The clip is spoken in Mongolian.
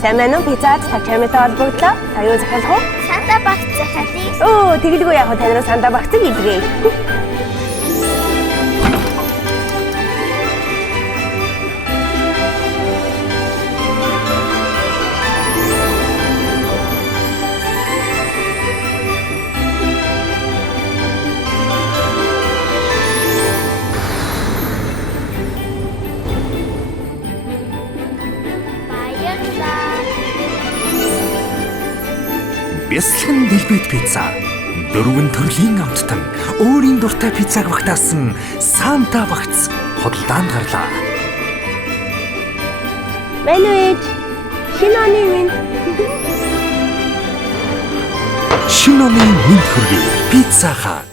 Сайн байна уу? Пиццад та чамтай холбогдлоо. Та юу захиалах вэ? Санта багц захиалъя. Оо, тэгэлгүй яг тань руу санда багцыг илгээе. Баярлалаа. Бясалган дэлбэт пицца. 4 төрлийн амттан өөрийн дуртай пиццаг багтаасан Санта багц худалдаанд гарлаа. Байна уу ээж? Шинэ оны минь. Шинэ оны мэд хүргэе. Пицца Хат.